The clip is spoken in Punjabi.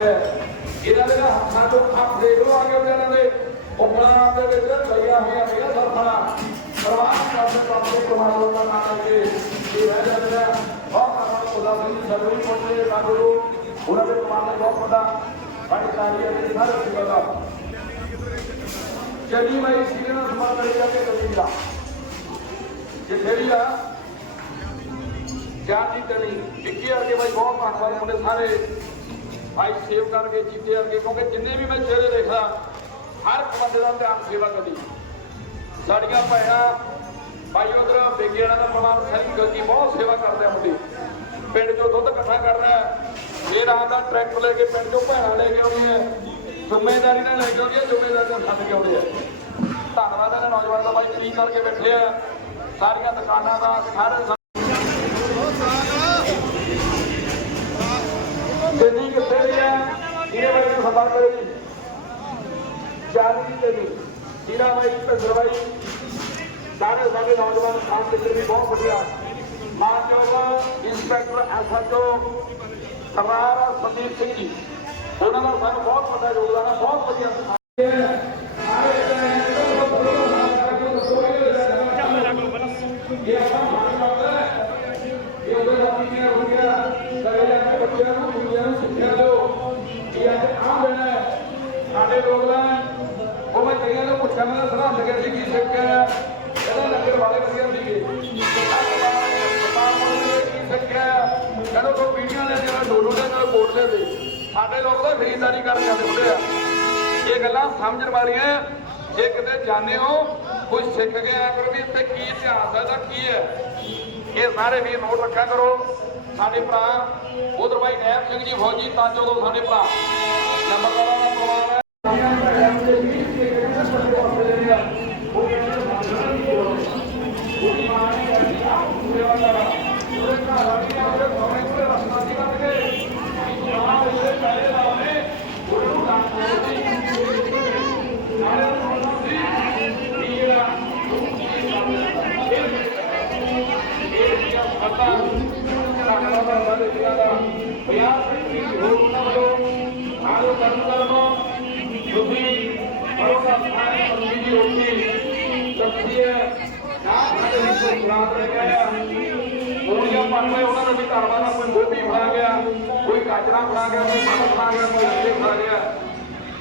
ਇਹਨਾਂ ਦੇ ਹੱਥਾਂ ਤੋਂ ਹੱਥ ਦੇਖ ਲਓ ਆਗੇ ਉਹਨਾਂ ਦੇ। ਉਂਗਲਾਂ ਦੇ ਵਿੱਚ ਲਈਆਂ ਹੋਈਆਂ ਹੈਗੀਆਂ ਸਰਫਣਾ ਪਰਵਾਹ ਕਰਦੇ ਪਾਪੇ ਕਮਾਲੋ ਦਾ ਨਾਮ ਲੈ ਇਹ ਰਹਿ ਜਾਂਦੇ ਬਹੁਤ ਆਪਾਂ ਖੁਦਾ ਦੀ ਜ਼ਰੂਰੀ ਪਹੁੰਚੇ ਕਾਗਰੂ ਉਹਨਾਂ ਦੇ ਕਮਾਲ ਬਹੁਤ ਵੱਡਾ ਬੜੀ ਸਾਰੀ ਹੈ ਜੀ ਸਾਰੇ ਸੀ ਬਤਾ ਚਲੀ ਮੈਂ ਸਮਾਂ ਕਰੀ ਜਾ ਕੇ ਕਬੀਲਾ ਜੇ ਫੇਰੀ ਆ ਜਾਤੀ ਤਣੀ ਵਿੱਕੀ ਵਰਗੇ ਬਾਈ ਬਹੁਤ ਧੰਨਵਾਦ ਮੁੰਡੇ ਸਾਰੇ। ਭਾਈ ਸੇਵ ਕਰਕੇ ਜੀਤੇ ਵਰਗੇ, ਕਿਉਂਕਿ ਜਿੰਨੇ ਵੀ ਮੈਂ ਚਿਹਰੇ ਦੇਖਦਾ ਹਰ ਇੱਕ ਬੰਦੇ ਦਾ ਧਿਆਨ ਸੇਵਾ ਕਰਦੀ। ਸਾਡੀਆਂ ਭੈਣਾਂ, ਭਾਈ ਉਧਰ ਬੇਗੇ ਦਾ ਪ੍ਰਮਾਣ ਸਾਰੀ ਗਲਤੀ ਬਹੁਤ ਸੇਵਾ ਕਰਦੇ ਆ ਮੁੰਡੇ। ਪਿੰਡ ਚੋਂ ਦੁੱਧ ਇਕੱਠਾ ਕਰਨਾ ਹੈ। ਇਹ ਰਾਤ ਦਾ ਟਰੈਕਟਰ ਲੈ ਕੇ ਪਿੰਡ ਚੋਂ ਭੈਣਾਂ ਲੈ ਕੇ ਆਉਣੀ ਹੈ। ਜ਼ਿੰਮੇਵਾਰੀ ਨਾਲ ਲੈ ਕੇ ਆਉਣੀ ਹੈ ਜ਼ਿੰਮੇਵਾਰੀ ਨਾਲ ਛੱਡ ਕੇ ਆਉਣੀ ਹੈ। ਧੰਨਵਾਦ ਇਹਨਾਂ ਨੌਜਵਾਨ ਦਾ ਬਾਈ ਕੀ ਕਰਕੇ ਬੈਠੇ ਆ। ਸਾਰੀਆਂ ਦੁਕਾਨਾਂ ਦਾ ਸਾਰੇ ਖਬਰ ਕਰੋ ਜਾਨੀ ਦੀ ਜੀਰਾ ਬਾਈ ਭਿੰਦਰ ਬਾਈ ਸਾਰੇ ਸਾਡੇ ਨੌਜਵਾਨ ਖਾਸ ਮਿੱਤਰ ਵੀ ਬਹੁਤ ਵਧੀਆ। ਮਾਨਯੋਗ ਇੰਸਪੈਕਟਰ ਐਸਐਚਓ ਸਰਦਾਰ ਸੰਦੀਪ ਸਿੰਘ ਜੀ। ਉਹਨਾਂ ਦਾ ਸਾਨੂੰ ਬਹੁਤ ਵੱਡਾ ਯੋਗਦਾਨ ਹੈ, ਬਹੁਤ ਵਧੀਆ ਇਹ ਆਪਾਂ ਮਾਨਯੋਗ ਇਹ ਉਹਦੇ ਨਾਲ ਕੀ ਹੋ ਗਿਆ ਕਰੇ ਜਾਂਦੇ ਬੱਚਿਆਂ ਨੂੰ ਦੁਨੀਆ ਨੂੰ ਸਿੱਖਿਆ ਦਿਓ ਇਹ ਅੱਜ ਆਮ ਦੇਣਾ ਹੈ ਸਾਡੇ ਲੋਕ ਦਾ ਉਹ ਮੈਂ ਕਈਆਂ ਨੂੰ ਪੁੱਛਿਆ, ਮੈਂ ਸਲਾਹ ਲੱਗਿਆ ਸੀ ਕੀ ਸਿੱਖ ਗਿਆ ਕਹਿੰਦਾ ਲੰਗਰ ਵਾਲੇ ਵਧੀਆ ਸੀਗੇ। ਕਹਿੰਦਾ ਕੋ ਪੀੜੀਆਂ ਨੇ ਜਿਹੜਾ ਡੋਲੂ ਦੇ ਨਾਲ ਕੋਟਲੇ ਦੇ ਸਾਡੇ ਲੋਕ ਤਾਂ ਖਰੀਦਦਾਰੀ ਕਰਨ ਜਾਂਦੇ ਹੁੰਦੇ ਆ। ਇਹ ਗੱਲਾਂ ਸਮਝਣ ਵਾਲੀਆਂ ਜੇ ਕਿਤੇ ਜਾਣੇ ਹੋ, ਕੋਈ ਸਿੱਖ ਗਿਆ ਕਰ ਵੀ ਇੱਥੇ ਕੀ ਇਤਿਹਾਸ ਹੈ ਦਾ ਕੀ ਹੈ ਇਹ ਸਾਰੇ ਵੀ ਨੋਟ ਰੱਖਿਆ ਕਰੋ। ਸਾਡੇ ਭਰਾ ਉਧਰ ਭਾਈ ਨੈਬ ਸਿੰਘ ਜੀ, ਫੌਜੀ ਤਾਜੋ ਤੋਂ ਸਾਡੇ ਭਰਾ। ਨੰਬਰਦਾਰਾਂ ਦਾ ਪਰਿਵਾਰ ਹੈ ਉਹਨਾਂ ਦਾ ਵੀ ਧਰਮਾਂ ਦਾ ਕੋਈ ਗੋਭੀ ਫੜਾ ਗਿਆ, ਕੋਈ ਗਾਜਰਾਂ ਫੜਾ ਗਿਆ, ਕੋਈ ਮਟਰ ਫੜਾ ਗਿਆ, ਕੋਈ ਅੰਡੇ ਫੜਾ ਗਿਆ।